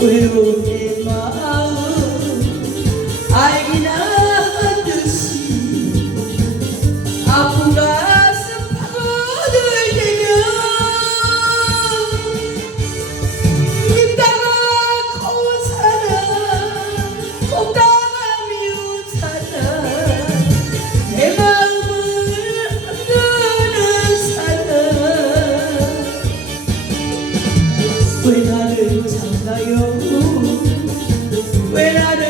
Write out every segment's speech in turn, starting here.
외로운 내 왜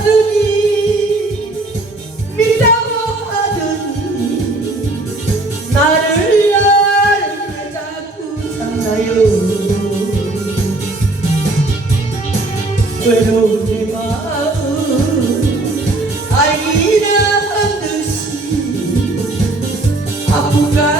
하더니 믿다고 하더니 나를 나를 왜 자꾸 잡나요. 외로운 알기나 듯이 아픈 가